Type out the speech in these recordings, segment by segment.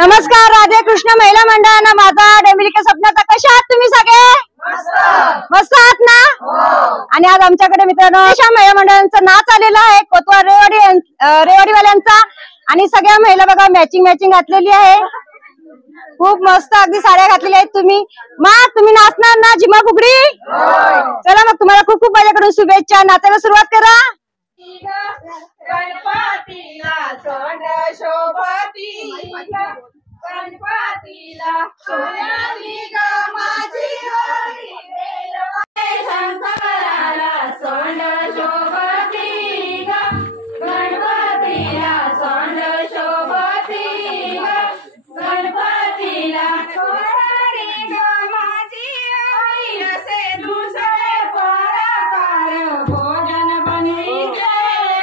नमस्कार, राधे कृष्ण महिला मंडळानं माझा डोंबिवली स्वप्नाचा कशा आहात तुम्ही सगळे? मस्त आहात ना? आणि आज आमच्याकडे मित्रांनो महिला मंडळांचा नाच आलेला आहे, कोतवाल रेवाडीवाल्यांचा। आणि सगळ्या महिला बघा मॅचिंग घातलेली आहे, खूप मस्त अगदी साड्या घातलेल्या आहेत। तुम्ही नाचणार ना जिमा फुगडी? चला मग तुम्हाला खूप खूप माझ्याकडून शुभेच्छा, नाचायला सुरुवात करा। गणपतीला सोंड शोभती, गणपतीला सोन्याची ग माझी होळी, शंकराला सोंड शोभती ग, गणपतीला सोंड शोभती ग, गणपतीला सोनारी ग माझी होळी, असे दुसरे परकार भोजन बनविते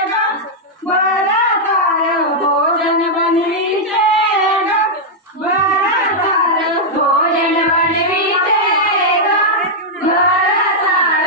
ग, परकार भोजन बनविते ग, परकार भोजन बनविते ग, परकार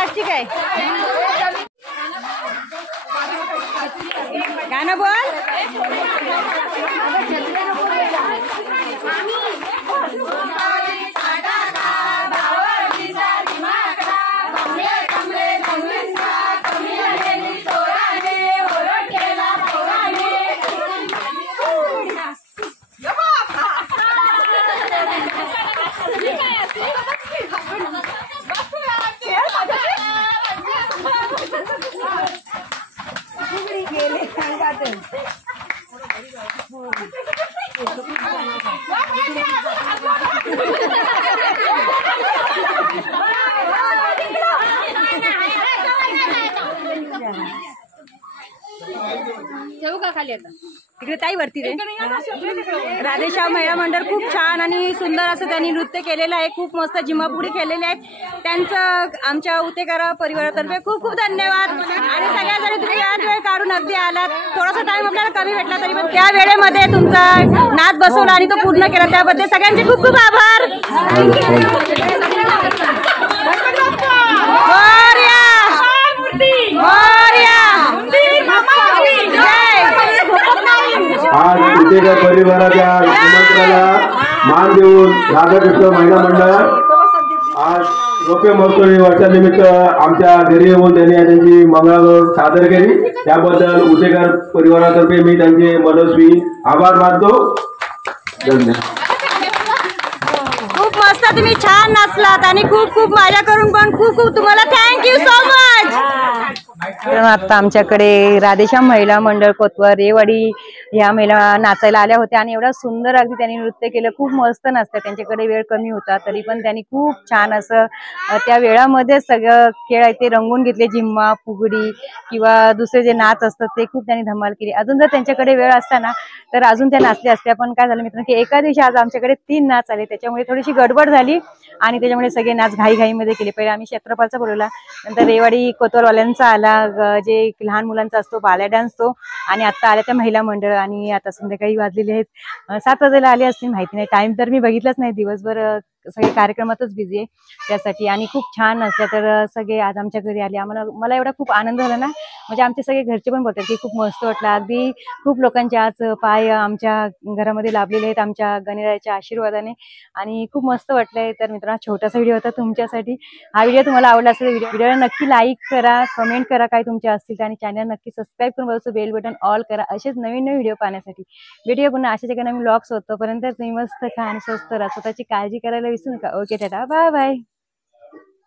साक्षी काय गाणं बोल. जाऊ का खाली आता तिकडे ताई वरती रे. राधेश्याम महिला मंडळ खूप छान आणि सुंदर असं त्यांनी नृत्य केलेलं आहे. खूप मस्त झिम्मापुडी केलेले आहेत. त्यांचं आमच्या उतेकरा परिवारातर्फे खूप खूप धन्यवाद. आणि सगळ्याजणी तुम्ही याच वेळ काढून अगदी आलात. थोडासा टाइम आपल्याला कमी भेटला तरी पण त्या वेळेमध्ये तुमचा नाच बसवला आणि तो पूर्ण केला त्याबद्दल सगळ्यांचे खूप खूप आभार. आज उतेकर परिवाराच्या निमंत्रणाला मान देऊन राधाकृष्ण महिला मंडळ आज रौप्य महोत्सवी वर्षानिमित्त आमच्या घरी येऊन त्यांनी त्यांची मंगळागौर सादर केली. त्याबद्दल उतेकर परिवारातर्फे मी त्यांचे मनस्वी आभार मानतो. धन्यवाद. खूप मस्त तुम्ही छान नाचलात आणि खूप खूप माझ्या करून पण खूप खूप तुम्हाला थँक्यू सो मच. आता आमच्याकडे राधेश्याम महिला मंडळ कोतवार रेवाडी ह्या महिला नाचायला आल्या होत्या आणि एवढा सुंदर अगदी त्यांनी नृत्य केलं. खूप मस्त नाचतं. त्यांच्याकडे वेळ कमी होता तरी पण त्यांनी खूप छान असं त्या वेळामध्ये सगळं खेळ आहे ते रंगवून घेतले. झिम्मा फुगडी किंवा दुसरे जे नाच असतात ते खूप त्यांनी धमाल केली. अजून जर त्यांच्याकडे वेळ असता ना तर अजून त्या नाचल्या असत्या. पण काय झालं मित्रांनो की एका दिवशी आज आमच्याकडे 3 नाच आले त्याच्यामुळे थोडीशी गडबड झाली आणि त्याच्यामुळे सगळे नाच घाईघाईमध्ये केले. पहिले आम्ही क्षेत्रपालचा बोलवला, नंतर रेवाडी कोतवारवाल्यांचा आला जे लहान मुलांचा असतो बाल्या डान्स तो, आणि आता आल्या त्या महिला मंडळ. आणि आता संध्याकाळी वाजलेले आहेत 7 वाजायला आले असतील माहिती नाही. टाइम तर मी बघितलंच नाही. दिवसभर सगळे कार्यक्रमातच बिझी आहे त्यासाठी. आणि खूप छान असल्या तर सगळे आज आमच्या घरी आले. मला एवढा खूप आनंद झाला ना. म्हणजे आमचे सगळे घरचे पण बोलतात की खूप मस्त वाटलं. अगदी खूप लोकांचे आज पाय आमच्या घरामध्ये लाभलेले आहेत आमच्या गणरायाच्या आशीर्वादाने आणि खूप मस्त वाटलंय. तर मित्रांनो छोटासा व्हिडिओ होता तुमच्यासाठी. हा व्हिडिओ तुम्हाला आवडला असेल व्हिडिओला नक्की लाईक करा, कमेंट करा काय तुमच्या असतील आणि चॅनल नक्की सबस्क्राईब करून बघा, बेल बटन ऑल करा असेच नवीन नवीन व्हिडिओ पाहण्यासाठी. व्हिडिओ पुन्हा अशाच एका नवीन व्लॉग्स होतो पर्यंत तुम्ही मस्त खा आणि स्वस्त राहा. स्वतःची काळजी करायला विसरू नका. Okay tata bye bye.